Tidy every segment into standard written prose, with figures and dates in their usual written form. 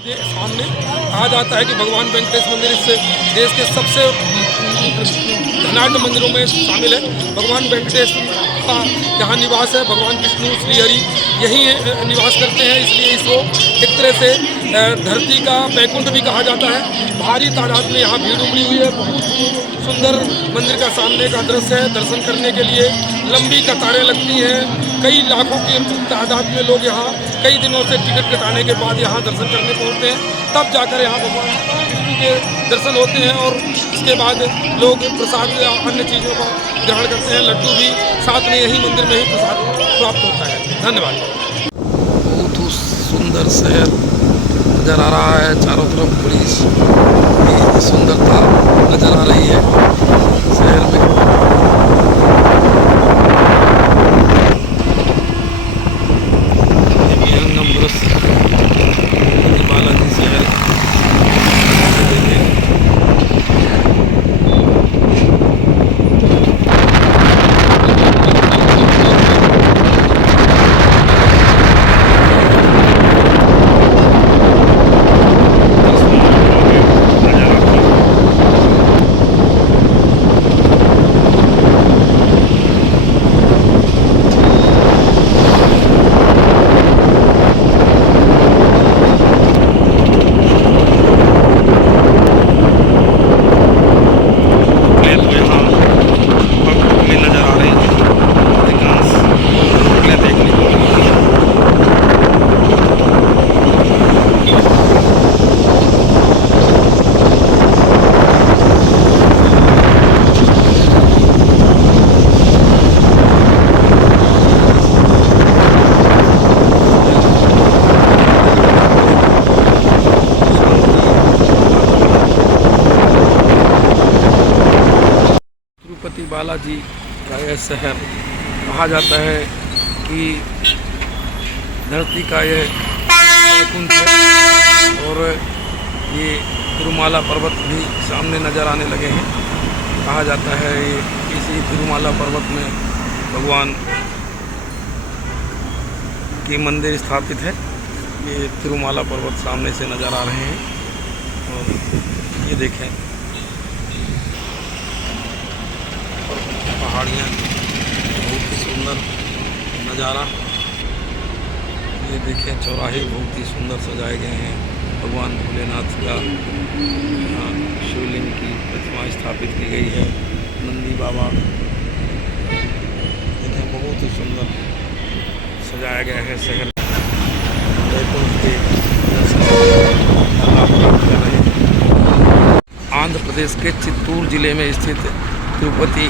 सामने कहा जाता है कि भगवान वेंकटेश मंदिर इस देश के सबसे धनाढ्य मंदिरों में शामिल है। भगवान वेंकटेश का यहाँ निवास है। भगवान विष्णु श्री हरि यहीं निवास करते हैं, इसलिए इसको एक तरह से धरती का वैकुंठ भी कहा जाता है। भारी तादाद में यहाँ भीड़ उमड़ी हुई है। बहुत सुंदर मंदिर का सामने का दृश्य है। दर्शन करने के लिए लंबी कतारें लगती हैं। कई लाखों की तादाद में लोग यहाँ कई दिनों से टिकट कटाने के बाद यहाँ दर्शन करने पहुँचते हैं, तब जाकर यहाँ भगवान विष्णु के दर्शन होते हैं। और इसके बाद लोग प्रसाद या अन्य चीज़ों का ग्रहण करते हैं। लड्डू भी साथ में यही मंदिर में ही प्रसाद प्राप्त होता है। धन्यवाद। बहुत सुंदर शहर नज़र आ रहा है। चारों तरफ बड़ी सुंदरता नज़र आ रही है शहर में। बालाजी शहर तिरुपति बालाजी का यह शहर कहा जाता है कि धरती का यह वैकुंठ है। और ये तिरुमाला पर्वत भी सामने नज़र आने लगे हैं। कहा जाता है ये इसी तिरुमाला पर्वत में भगवान की मंदिर स्थापित है। ये तिरुमाला पर्वत सामने से नज़र आ रहे हैं। और ये देखें पहाड़ियाँ, बहुत ही सुंदर नज़ारा। ये देखें चौराहे बहुत ही सुंदर सजाए गए हैं। भगवान भोलेनाथ का शिवलिंग की प्रतिमा स्थापित की गई है। नंदी बाबा देखें बहुत ही सुंदर सजाया गया है शहर। के आंध्र प्रदेश के चित्तूर जिले में स्थित तिरुपति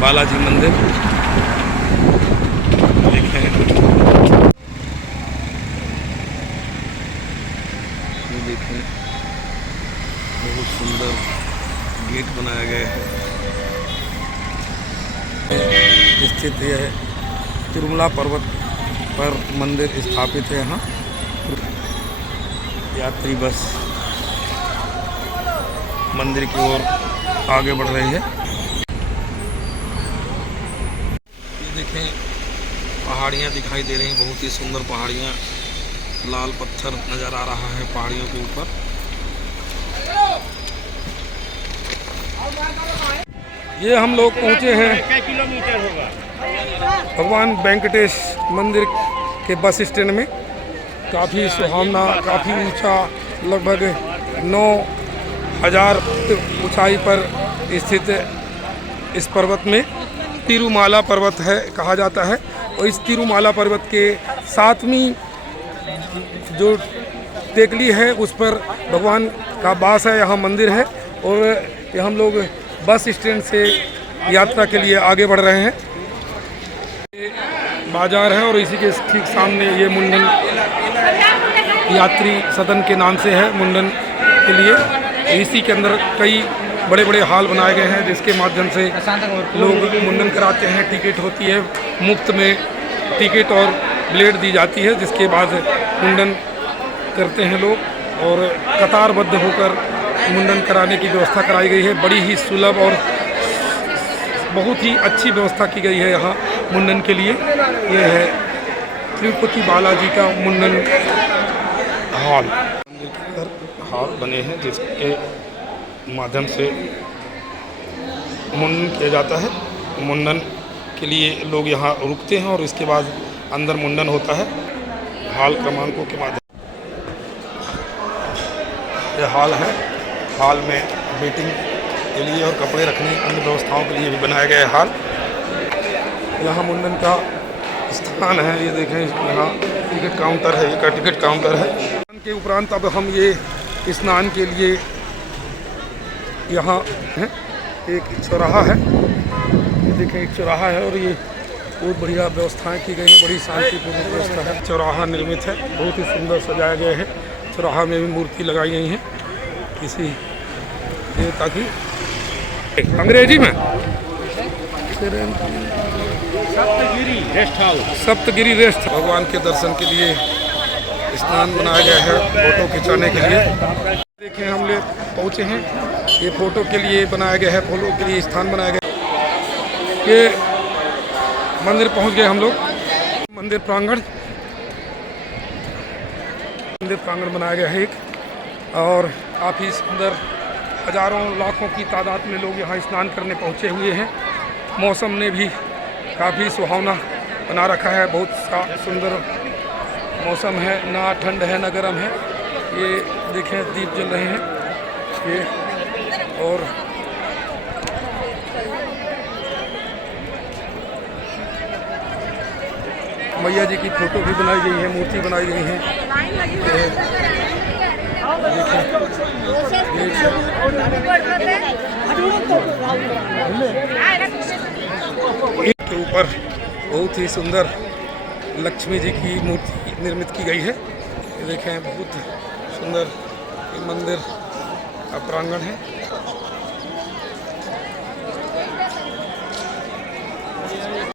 बालाजी मंदिर देखें। ये देखें बहुत सुंदर गेट बनाया गया है। स्थित यह तिरुमला पर्वत पर मंदिर स्थापित है। यहाँ यात्री बस मंदिर की ओर आगे बढ़ रही है। देखें पहाड़ियाँ दिखाई दे रही हैं, बहुत ही सुंदर पहाड़ियाँ। लाल पत्थर नज़र आ रहा है पहाड़ियों के ऊपर। ये हम लोग पहुँचे हैं, किलोमीटर होगा, भगवान वेंकटेश मंदिर के बस स्टैंड में। काफ़ी सुहावना, काफ़ी ऊंचा, लगभग 9000 ऊंचाई पर स्थित इस पर्वत में तिरुमाला पर्वत है कहा जाता है। और इस तिरुमाला पर्वत के 7वीं जो टेकली है उस पर भगवान का वास है, यहाँ मंदिर है। और ये हम लोग बस स्टैंड से यात्रा के लिए आगे बढ़ रहे हैं। बाजार है और इसी के ठीक सामने ये मुंडन यात्री सदन के नाम से है। मुंडन के लिए इसी के अंदर कई बड़े बड़े हॉल बनाए गए हैं, जिसके माध्यम से लोग मुंडन कराते हैं। टिकट होती है, मुफ्त में टिकट और ब्लेड दी जाती है, जिसके बाद मुंडन करते हैं लोग। और कतारबद्ध होकर मुंडन कराने की व्यवस्था कराई गई है। बड़ी ही सुलभ और बहुत ही अच्छी व्यवस्था की गई है यहाँ मुंडन के लिए। ये है तिरुपति बालाजी का मुंडन हॉल। हाल बने हैं जिसके माध्यम से मुंडन किया जाता है। मुंडन के लिए लोग यहाँ रुकते हैं और इसके बाद अंदर मुंडन होता है हाल क्रमांकों के माध्यम। यह हाल है, हाल में वेटिंग के लिए और कपड़े रखने अन्य व्यवस्थाओं के लिए भी बनाया गया है हाल। यहाँ मुंडन का स्थान है, ये देखें यहाँ टिकट काउंटर है, ये टिकट काउंटर है। के उपरांत अब हम ये स्नान के लिए यहाँ है, एक चौराहा है, ये देखें एक चौराहा है और ये बहुत बढ़िया व्यवस्थाएं की गई हैं, बड़ी शांतिपूर्ण व्यवस्था है। चौराहा निर्मित है, बहुत ही सुंदर सजाया गया है। चौराहा में भी मूर्ति लगाई गई हैं किसी देवता की। अंग्रेजी में Saptagiri rest house, Saptagiri rest. भगवान के दर्शन के लिए स्नान बनाया गया है फोटो खिंचाने के लिए। देखें हम लोग पहुँचे हैं, ये फ़ोटो के लिए बनाया गया है, फोटो के लिए स्थान बनाया गया है। ये मंदिर पहुँच गए हम लोग, मंदिर प्रांगण बनाया गया है एक, और काफ़ी सुंदर हज़ारों लाखों की तादाद में लोग यहाँ स्नान करने पहुँचे हुए हैं। मौसम ने भी काफ़ी सुहावना बना रखा है, बहुत सुंदर मौसम है, ना ठंड है ना गर्म है। ये देखें दीप जल रहे हैं ये, और मैया जी की फ़ोटो भी बनाई गई है, मूर्ति बनाई गई है। के ऊपर बहुत ही सुंदर लक्ष्मी जी की मूर्ति निर्मित की गई है। ये देखें बहुत सुंदर ये मंदिर का प्रांगण है।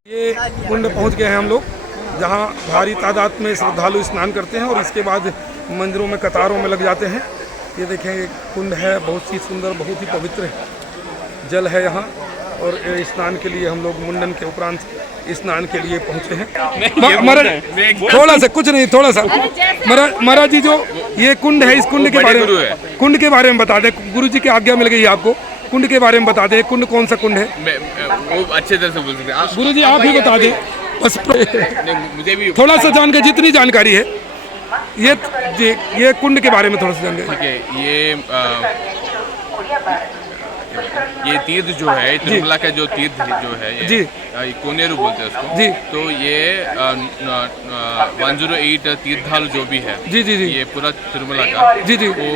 ये कुंड पहुंच गए हैं हम लोग, जहां भारी तादाद में श्रद्धालु स्नान करते हैं और इसके बाद मंदिरों में कतारों में लग जाते हैं। ये देखें एक कुंड है, बहुत ही सुंदर, बहुत ही पवित्र जल है यहाँ, और स्नान के लिए हम लोग मुंडन के उपरांत स्नान के लिए पहुँचे हैं। महाराज थोड़ा सा, कुछ नहीं, थोड़ा सा महाराज जी, जो ये कुंड है, इस कुंड के बारे में बता दें। गुरु जी की आज्ञा मिल गई है आपको, कुंड के बारे में बता दें। कुंड कौन सा कुंड है? वो अच्छे तरह से बोल सकते हैं गुरु जी, आप ही बता दें बस। मुझे भी थोड़ा सा जान के, जितनी जानकारी है ये कुंड के बारे में थोड़ा सा जानकारी। ठीक है, ये तीर्थ जो है, तिरुमला का जो तीर्थ जो है ये, जी, कोनेरू बोलते हैं उसको जी। तो ये 108 तीर्थाल जो भी है, जी जी जी, ये पूरा तिरुमला का, जी जी, वो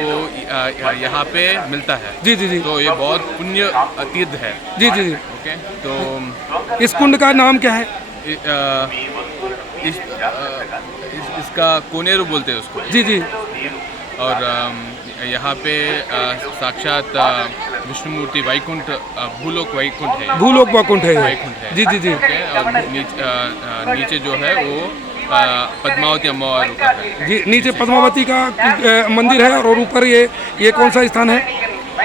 यहाँ पे मिलता है। जी जी जी, तो ये बहुत पुण्य तीर्थ है। जी जी जी। ओके, तो इस कुंड का नाम क्या है? इसका कोनेरू बोलते हैं उसको। जी जी। और यहाँ पे साक्षात विष्णु मूर्ति वैकुंठ, भूलोक वैकुंठ है। भूलोक वैकुंठ है। वैकुंठ है। जी जी जी। और नीचे जो है वो पद्मावती अम्मा रुका है। जी, नीचे पद्मावती का मंदिर है और ऊपर ये कौन सा स्थान है?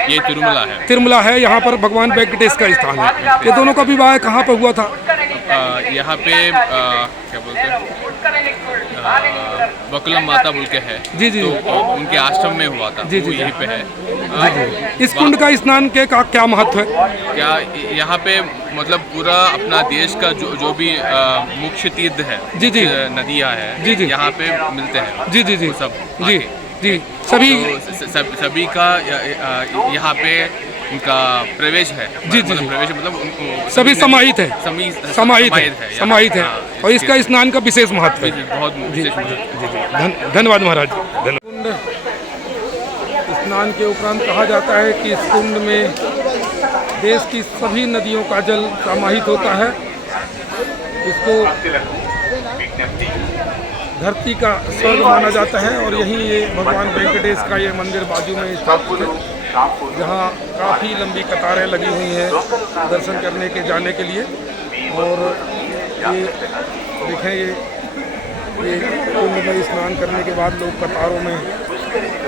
ये तिरुमला है। तिरुमला है, यहाँ पर भगवान वेंकटेश का स्थान है। ये दोनों का विवाह कहाँ पर हुआ था? यहाँ पे क्या बोलते हैं, बकुलम माता बोल के है। जी जी। तो उनके आश्रम में हुआ था। जी जी, यहीं पे है। जी। इस कुंड का स्नान के का क्या महत्व है? क्या यहाँ पे मतलब पूरा अपना देश का जो भी मुख्य तीर्थ है, जी जी, नदियाँ है, जी जी, यहाँ पे मिलते हैं। जी जी जी, सब जी जी, सभी सभी का यहाँ पे उनका प्रवेश है। जी जी, प्रवेश मतलब सभी समाहित है, समाहित है। और इसका स्नान का विशेष महत्व है। बहुत विशेष महत्व है। धन्यवाद महाराज। कुंड स्नान के उपरांत कहा जाता है कि इस कुंड में देश की सभी नदियों का जल समाहित होता है। इसको धरती का स्वर्ग माना जाता है और यहीं ये भगवान वेंकटेश का ये मंदिर बाजू में स्थापित है, जहाँ काफ़ी लंबी कतारें लगी हुई हैं दर्शन करने के जाने के लिए। और ये देखें, ये कुंड में स्नान करने के बाद लोग कतारों में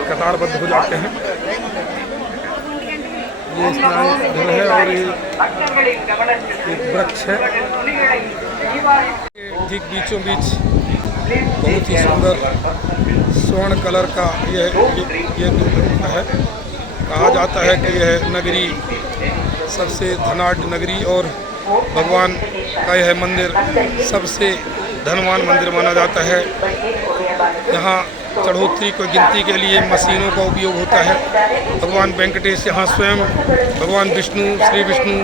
कतारबद्ध हो जाते हैं। ये स्नान घर है और ये एक वृक्ष है, ठीक बीचों बीच बहुत ही सुंदर स्वर्ण कलर का ये दूत है। कहा जाता है कि यह नगरी सबसे धनाढ्य नगरी और भगवान का यह मंदिर सबसे धनवान मंदिर माना जाता है। यहाँ चढ़ोतरी को गिनती के लिए मशीनों का उपयोग होता है। भगवान वेंकटेश यहाँ स्वयं भगवान विष्णु श्री विष्णु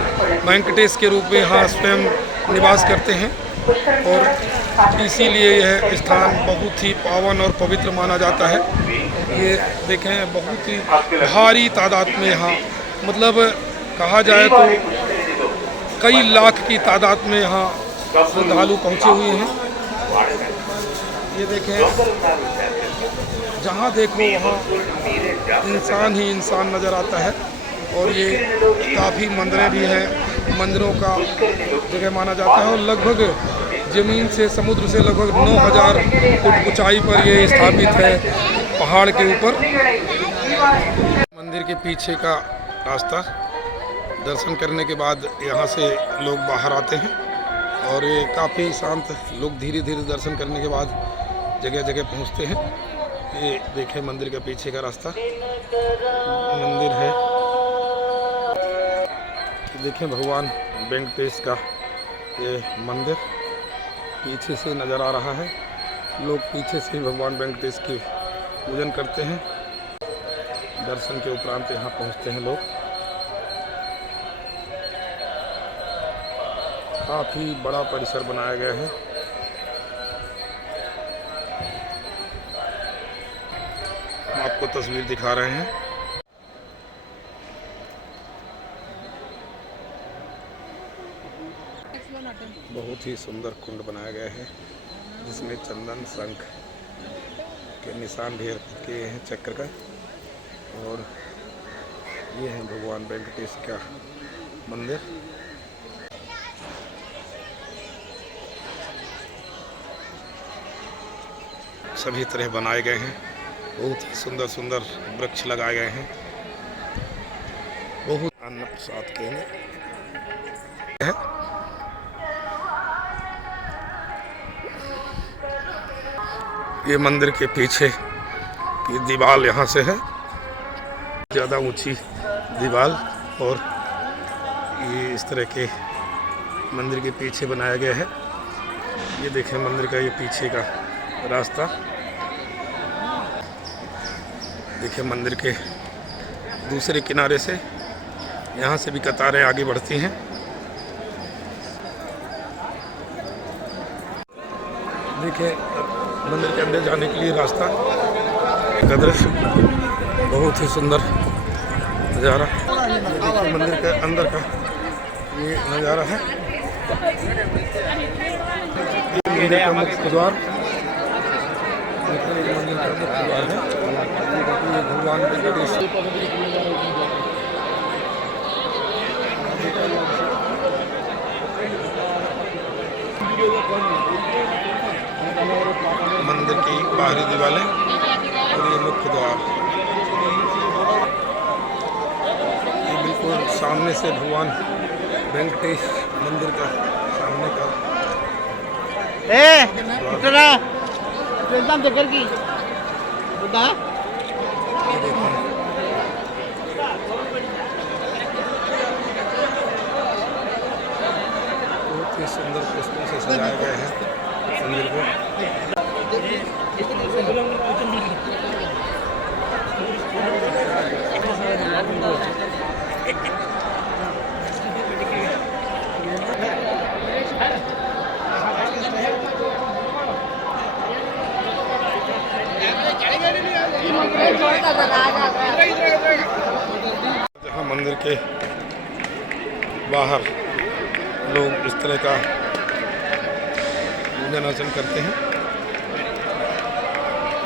वेंकटेश के रूप में यहाँ स्वयं निवास करते हैं और इसीलिए यह स्थान बहुत ही पावन और पवित्र माना जाता है। ये देखें बहुत ही भारी तादाद में यहाँ मतलब कहा जाए तो कई लाख की तादाद में यहाँ श्रद्धालु पहुँचे हुए हैं। ये देखें जहाँ देखो वहाँ इंसान ही इंसान नज़र आता है और ये काफ़ी मंदिरें भी हैं। मंदिरों का जगह माना जाता है और लगभग ज़मीन से समुद्र से लगभग 9000 फुट ऊंचाई पर ये स्थापित है पहाड़ के ऊपर। मंदिर के पीछे का रास्ता दर्शन करने के बाद यहाँ से लोग बाहर आते हैं और ये काफ़ी शांत लोग धीरे धीरे दर्शन करने के बाद जगह जगह पहुँचते हैं। ये देखें मंदिर के पीछे का रास्ता मंदिर है। देखें भगवान वेंकटेश का ये मंदिर पीछे से नज़र आ रहा है। लोग पीछे से भगवान वेंकटेश की पूजन करते हैं। दर्शन के उपरांत यहाँ पहुँचते हैं लोग। काफ़ी बड़ा परिसर बनाया गया है। आपको तस्वीर दिखा रहे हैं। बहुत ही सुंदर कुंड बनाया गया है जिसमें चंदन शंख के निशान भी किए हैं चक्र का। और ये है भगवान वेंकटेश का मंदिर। सभी तरह बनाए गए हैं। बहुत ही सुंदर सुंदर वृक्ष लगाए गए हैं। बहुत अन्न प्रसाद केंद्र है। ये मंदिर के पीछे की दीवार यहाँ से है, ज़्यादा ऊंची दीवार। और ये इस तरह के मंदिर के पीछे बनाया गया है। ये देखें मंदिर का ये पीछे का रास्ता। देखिए मंदिर के दूसरे किनारे से यहाँ से भी कतारें आगे बढ़ती हैं। देखिए मंदिर के अंदर जाने के लिए रास्ता का दृश्य बहुत ही सुंदर नज़ारा। देखिए मंदिर के अंदर का ये नज़ारा है। मंदिर का मुख्य द्वार मंदिर का मुख्य द्वार है। ये भगवान वेंकटेश मंदिर की बाहरी दीवारें और ये मुख्य द्वार। ये बिल्कुल सामने से भगवान वेंकटेश मंदिर का सामने का एकदम देखकर की बुद्धा बहुत ही सुंदर पुष्पों से सजाया गया है मंदिर को। जहाँ मंदिर के बाहर लोग इस तरह का पूजन अर्चन करते हैं।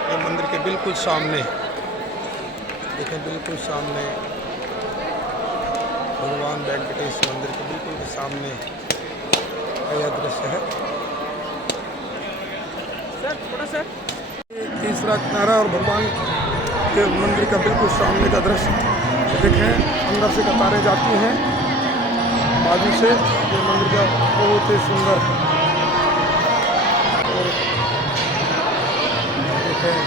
ये मंदिर के बिल्कुल सामने देखें, बिल्कुल सामने भगवान वेंकटेश मंदिर के बिल्कुल सामने यह दृश्य है। तीसरा किनारा और भगवान के मंदिर का बिल्कुल सामने का दृश्य देखें। अंदर से कतारें जाती हैं बाजू से। ये मंदिर का बहुत ही सुंदर और देखें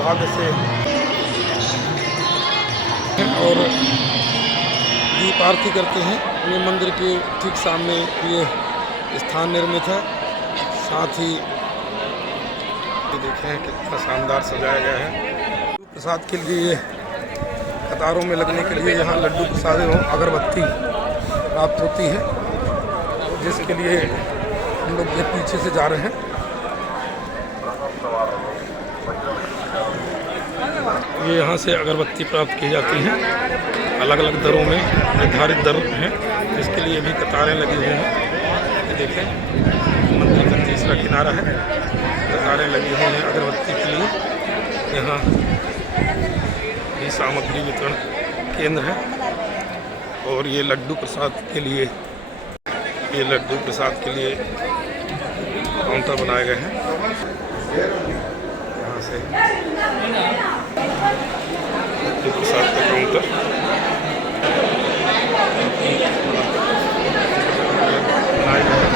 सौभाग्य से और दीप आरती करते हैं। ये मंदिर के ठीक सामने ये स्थान निर्मित है। साथ ही ये देखें कितना शानदार सजाया गया है। प्रसाद के लिए कतारों में लगने के लिए यहाँ लड्डू प्रसाद एवं अगरबत्ती प्राप्त होती है, जिसके लिए हम लोग ये पीछे से जा रहे हैं। ये यहाँ से अगरबत्ती प्राप्त की जाती हैं अलग अलग दरों में, निर्धारित दर हैं, जिसके लिए भी कतारें लगी हुई हैं। ये देखें मंदिर का तीसरा किनारा है, कतारें लगी हुई हैं अगरबत्ती के लिए। यहाँ ये सामग्री वितरण केंद्र है और ये लड्डू प्रसाद के लिए काउंटर बनाए गए हैं। यहाँ से लड्डू प्रसाद का काउंटर बनाए गए हैं।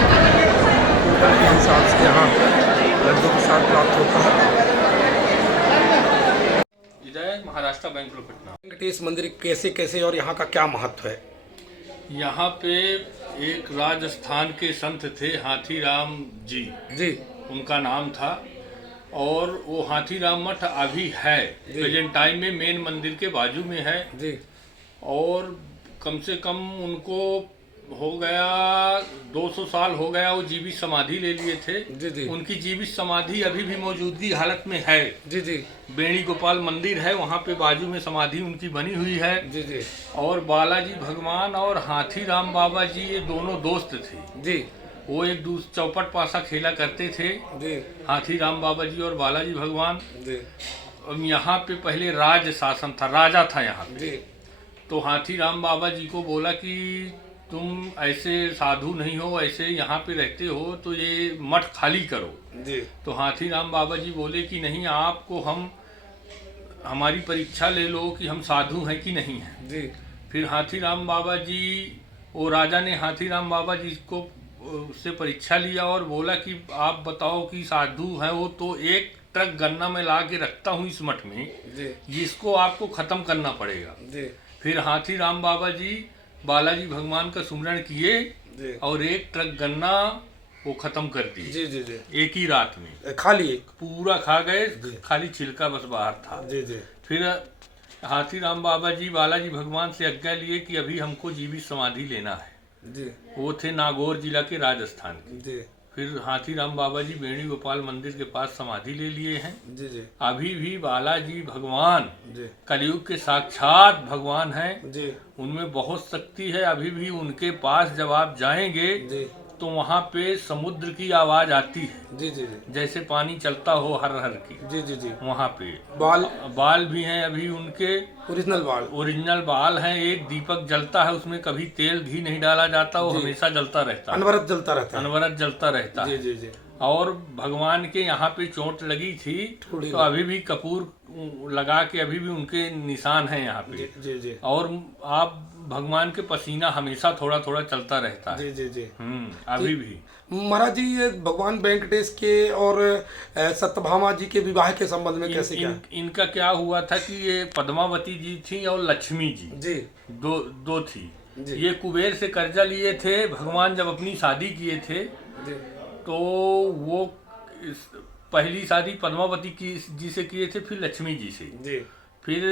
के हिसाब से यहाँ लड्डू प्रसाद प्राप्त होता है। महाराष्ट्र बेंगलुरु पटना। वेंकटेश मंदिर कैसे कैसे और यहाँ का क्या महत्व है? यहाँ पे एक राजस्थान के संत थे हाथीराम जी, उनका नाम था, और वो हाथीराम मठ अभी है प्रेजेंट टाइम में मेन मंदिर के बाजू में है जी। और कम से कम उनको हो गया 200 साल हो गया, वो जीवित समाधि ले लिए थे जी। उनकी जीवित समाधि अभी भी मौजूदगी हालत में है जी। बेणी गोपाल मंदिर है, वहाँ पे बाजू में समाधि उनकी बनी हुई है जी। और बालाजी भगवान और हाथीराम बाबा जी ये दोनों दोस्त थे जी। वो एक दूसरे चौपट पासा खेला करते थे जी, हाथीराम बाबा जी और बालाजी भगवान जी। यहाँ पे पहले राज शासन था, राजा था यहाँ पे। तो हाथीराम बाबा जी को बोला कि तुम ऐसे साधु नहीं हो, ऐसे यहाँ पे रहते हो तो ये मठ खाली करो जी। तो हाथीराम बाबा जी बोले कि नहीं, आपको हमारी परीक्षा ले लो कि हम साधु हैं कि नहीं हैं जी। फिर हाथीराम बाबा जी, वो राजा ने हाथीराम बाबा जी को उससे परीक्षा लिया और बोला कि आप बताओ कि साधु हैं वो, तो एक ट्रक गन्ना में ला के रखता हूँ इस मठ में जी, जिसको आपको खत्म करना पड़ेगा जी। फिर हाथीराम बाबा जी बालाजी भगवान का सुमरण किए और एक ट्रक गन्ना वो खत्म कर दिए जी जी जी। एक ही रात में खाली एक पूरा खा गए, खाली छिलका बस बाहर था जी जी। फिर हाथीराम बाबा जी बालाजी भगवान से आज्ञा लिए कि अभी हमको जीवित समाधि लेना है जी। वो थे नागौर जिला के राजस्थान के जी। फिर हाथीराम बाबा जी बेणी गोपाल मंदिर के पास समाधि ले लिए हैं जी जी। अभी भी बालाजी भगवान कलयुग के साक्षात भगवान हैं जी। उनमें बहुत शक्ति है। अभी भी उनके पास जब आप जाएंगे जी, तो वहाँ पे समुद्र की आवाज आती है जी जी जी। जैसे पानी चलता हो हर हर की जी जी जी। वहाँ पे बाल भी हैं अभी उनके, ओरिजिनल बाल हैं। एक दीपक जलता है, उसमें कभी तेल घी नहीं डाला जाता, वो हमेशा जलता रहता है, अनवरत जलता रहता है जी जी। और भगवान के यहाँ पे चोट लगी थी तो अभी भी कपूर लगा के अभी भी उनके निशान हैं यहाँ पे जी जी। और आप भगवान के पसीना हमेशा थोड़ा थोड़ा चलता रहता है जी जी जी। अभी भी। महाराज जी, ये भगवान वेंकटेश के और सत्यभामा जी के विवाह के संबंध में कैसे क्या? इनका क्या हुआ था कि ये पद्मावती जी थी और लक्ष्मी जी दो थी जी। ये कुबेर से कर्जा लिए थे। भगवान जब अपनी शादी किए थे जी, तो वो पहली शादी पद्मावती जी से किए थे, फिर लक्ष्मी जी से जी। फिर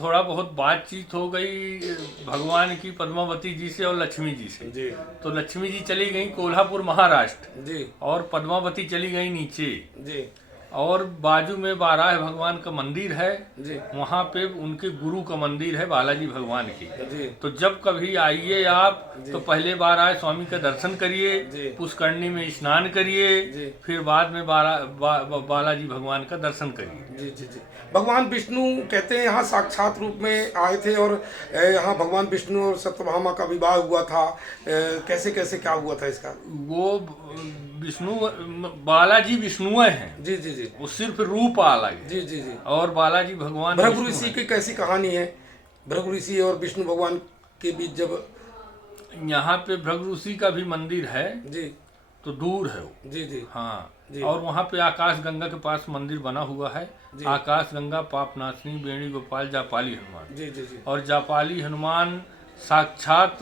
थोड़ा बहुत बातचीत हो गई भगवान की पद्मावती जी से और लक्ष्मी जी से जी। तो लक्ष्मी जी चली गई कोल्हापुर महाराष्ट्र जी, और पद्मावती चली गई नीचे जी। और बाजू में बाराह भगवान का मंदिर है जी। वहाँ पे उनके गुरु का मंदिर है बालाजी भगवान की जी। तो जब कभी आइए आप तो पहले बाराह स्वामी का दर्शन करिए, पुष्करणी में स्नान करिए, फिर बाद में बालाजी भगवान का दर्शन करिए जी जी जी। भगवान विष्णु कहते हैं यहाँ साक्षात रूप में आए थे और यहाँ भगवान विष्णु और सत्यभामा का विवाह हुआ था। कैसे कैसे क्या हुआ था इसका? वो विष्णु बालाजी विष्णु हैं जी जी जी। वो सिर्फ रूप अलग जी जी जी। और बालाजी भगवान भृगु ऋषि की कैसी कहानी है? भृगु ऋषि और विष्णु भगवान के बीच जब यहाँ पे भृगु ऋषि का भी मंदिर है जी, तो दूर है वो जी जी। हाँ, और वहाँ पे आकाश गंगा के पास मंदिर बना हुआ है। आकाश गंगा पापनाशनी वेणी गोपाल जापाली हनुमान। जी जी जी। और जापाली हनुमान साक्षात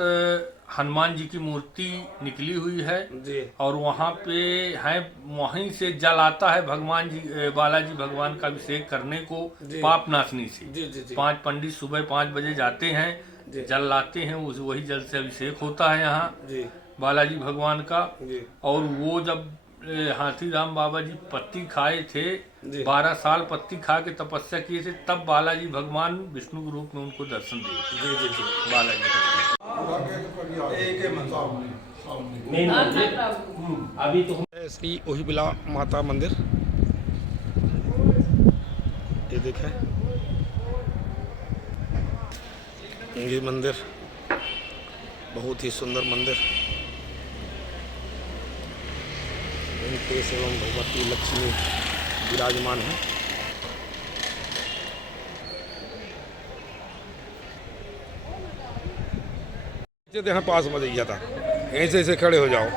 हनुमान जी की मूर्ति निकली हुई है जी। और वहाँ पे है, वहीं से जल आता है भगवान जी बालाजी भगवान का अभिषेक करने को पापनाशनी से। जी जी जी। 5 पंडित सुबह 5 बजे जाते हैं, जल लाते हैं, उस वही जल से अभिषेक होता है यहाँ जी। बालाजी भगवान का। जी। और वो जब हाथीराम बाबा जी पत्ती खाए थे, जी। 12 साल पत्ती खा के तपस्या किए थे, तब बालाजी भगवान विष्णु के रूप में उनको दर्शन दिए। जी जी जी। बालाजी अभी तो श्री ओहिबिला माता मंदिर, ये देखें, ये मंदिर बहुत ही सुंदर मंदिर। वेंकटेश एवं भगवती लक्ष्मी विराजमान है। यहाँ पास में गया था, ऐसे ऐसे खड़े हो जाओ।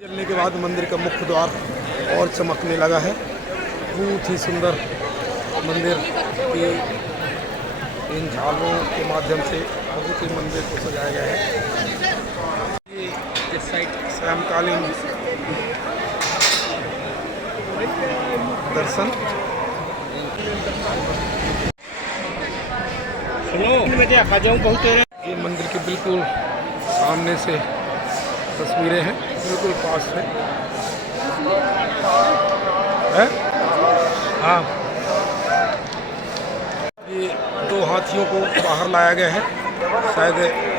चलने के बाद मंदिर का मुख्य द्वार और चमकने लगा है। बहुत ही सुंदर मंदिर की इन झालों के माध्यम से बहुत ही मंदिर को सजाया गया है। ये सायंकालीन दर्शन। ये मंदिर के बिल्कुल सामने से तस्वीरें हैं, बिल्कुल पास से है। हाँ, ये 2 हाथियों को बाहर लाया गया है, शायद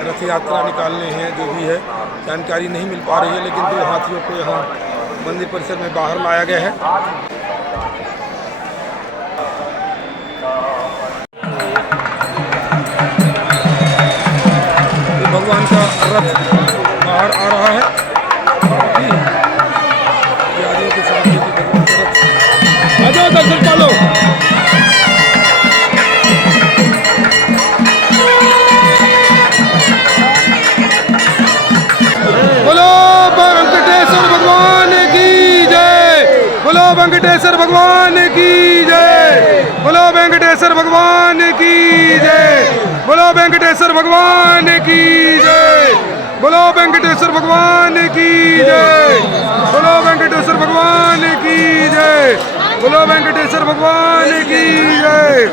रथ यात्रा निकालने हैं, जो भी है जानकारी नहीं मिल पा रही है, लेकिन 2 हाथियों को यहाँ मंदिर परिसर में बाहर लाया गया है। भगवान का रथ बाहर आ रहा है, तैयारियों के साथ भगवान का रथ। आ जाओ दर्शन पालो। बोलो वेंकटेश्वर भगवान की जय, बोलो वेंकटेश्वर भगवान की जय, बोलो वेंकटेश्वर भगवान की जय, बोलो वेंकटेश्वर भगवान की जय, बोलो वेंकटेश्वर भगवान की जय, बोलो वेंकटेश्वर भगवान की जय, बोलो वेंकटेश्वर भगवान की जय।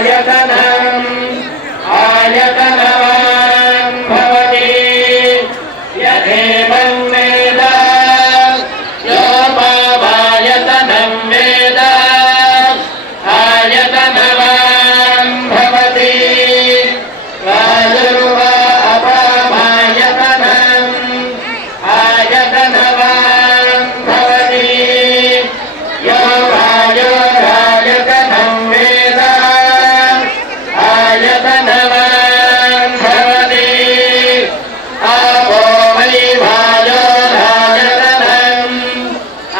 आयतनम् आयतनवान् भवति यदेवं वेद यो मामायतनं वेद आयतनवान् भवति वायुर्वा अपामायतनम् आयतनवान् भवति यो वायुरायतनं वेद आयतनवान् भवति आपो वै वायुरायतनम्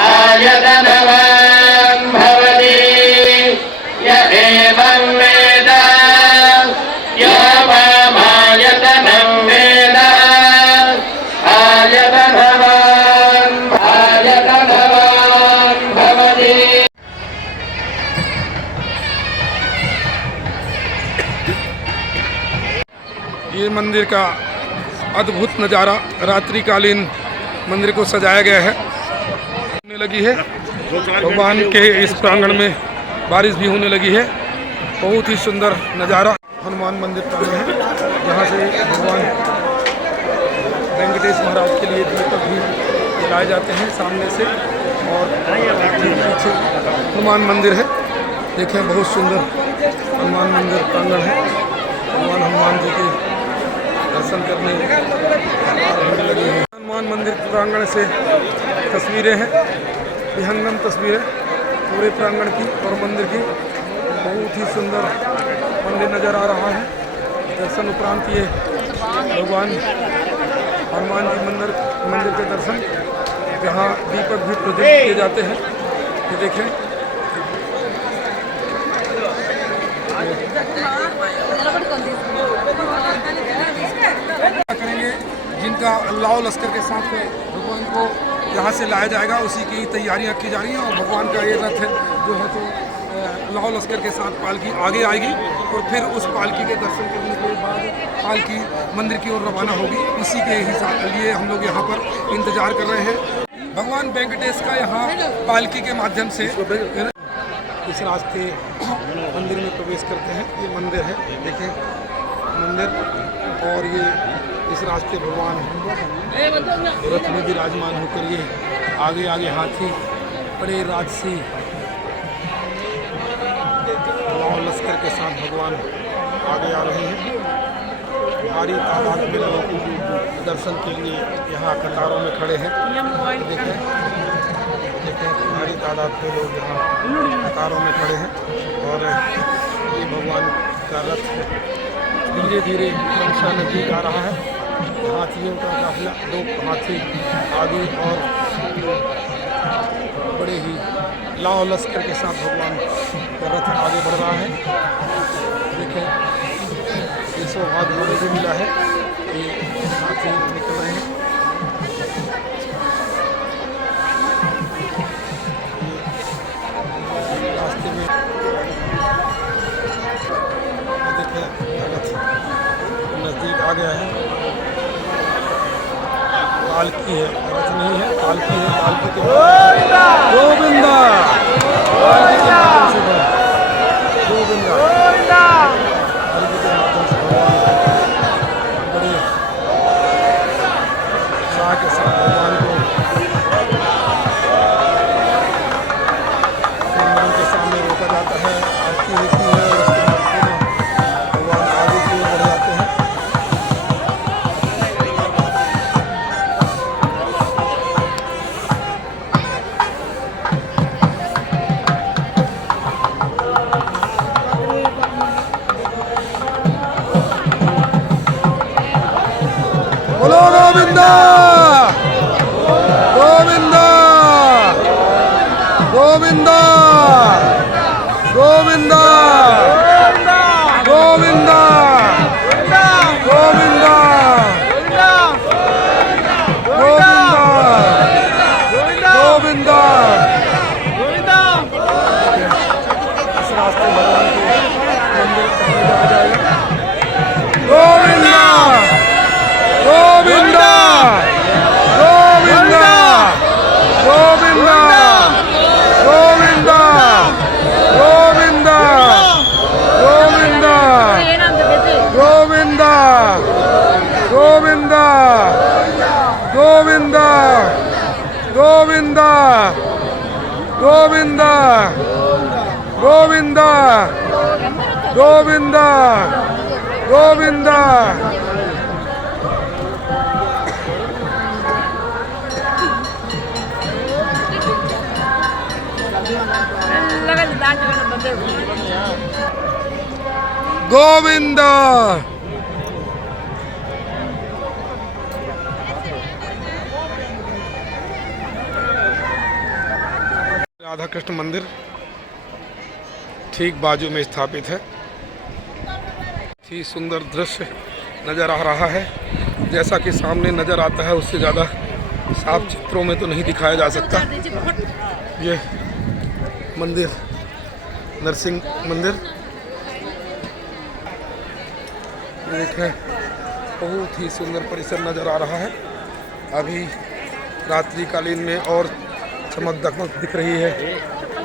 आयतनवान् भवति य एवं वेद यो मामायतनं वेद आयतनवान् भवति। ये मंदिर का अद्भुत नज़ारा, रात्रिकालीन मंदिर को सजाया गया है। होने लगी है भगवान के इस प्रांगण में, बारिश भी होने लगी है। बहुत ही सुंदर नज़ारा हनुमान मंदिर का है, जहाँ से भगवान वेंकटेश महाराज के लिए दीपक भी जलाए जाते हैं सामने से। और पीछे हनुमान मंदिर है, देखें बहुत सुंदर हनुमान मंदिर प्रांगण है। भगवान हनुमान जी के दर्शन करने लगे हैं। हनुमान मंदिर प्रांगण से तस्वीरें हैं, विहंगम तस्वीरें पूरे प्रांगण की और मंदिर की। बहुत ही सुंदर मंदिर नज़र आ रहा है। दर्शन उपरांत ये भगवान हनुमान जी मंदिर के दर्शन, जहाँ दीपक भी प्रज्वलित किए जाते हैं। ये देखें करेंगे, जिनका अल्लाह लश्कर के साथ भगवान को यहाँ से लाया जाएगा, उसी की तैयारियाँ की जा रही हैं। और भगवान का ये रथ जो है तो अल्लाह लश्कर के साथ पालकी आगे आएगी और फिर उस पालकी के दर्शन करने के बाद पालकी मंदिर की ओर रवाना होगी। इसी के लिए हम लोग यहाँ पर इंतज़ार कर रहे हैं। भगवान वेंकटेश का यहाँ पालकी के माध्यम से इस रास्ते मंदिर में प्रवेश करते हैं। ये मंदिर है, देखें मंदिर, और ये इस रास्ते भगवान रथ में विराजमान होकर ये आगे आगे हाथी बड़े राजसी लश्कर के साथ भगवान आगे आ रहे हैं। भारी तादाद में लोग दर्शन के लिए यहाँ कतारों में खड़े हैं। देखें भारी तादाद में लोग यहाँ कतारों में खड़े हैं। और ये भगवान का रथ धीरे धीरे क्रमशः नजदीक आ रहा है। हाथियों का काफिला, 2 हाथी आगे और बड़े ही लाव लश्कर के साथ भगवान का रथ आगे बढ़ रहा है। देखें ये सौभाग्य हमें भी मिला है कि हाथी निकल रहे हैं। रास्ते में देखें रथ नज़दीक आ गया है। पालकी है, रथ नहीं है, पालकी है। पालकी के गोविंदा, पालकी के माध्यम से गोविंदा, पालकी के माध्यम से भगवान बड़े उत्साह के साथ भगवान को मंदिर के सामने रोका जाता है। आरती होती है और उसके बाद भगवान आगे की ओर बढ़ जाते हैं। बोलो गोविंदा गोविंदा गोविंदा गोविंदा गोविंदा गोविंदा गोविंदा गोविंदा। इस रास्ते भगवान को मंदिर तक जाया जाएगा। गोविंदा गोविंदा गोविंदा गोविंदा। गोविंदा। राधा कृष्ण मंदिर ठीक बाजू में स्थापित है। ही सुंदर दृश्य नज़र आ रहा है। जैसा कि सामने नज़र आता है उससे ज़्यादा साफ चित्रों में तो नहीं दिखाया जा सकता। ये मंदिर नरसिंह मंदिर देखें, बहुत ही सुंदर परिसर नज़र आ रहा है। अभी रात्रिकालीन में और चमक दमक दिख रही है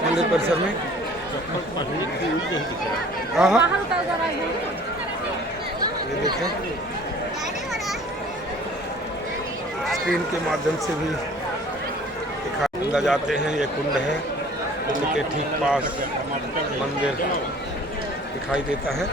मंदिर परिसर में। हाँ हाँ, ये देखें, स्क्रीन के माध्यम से भी दिखाया जाते हैं। ये कुंड है, कुंड के ठीक पास मंदिर दिखाई देता है।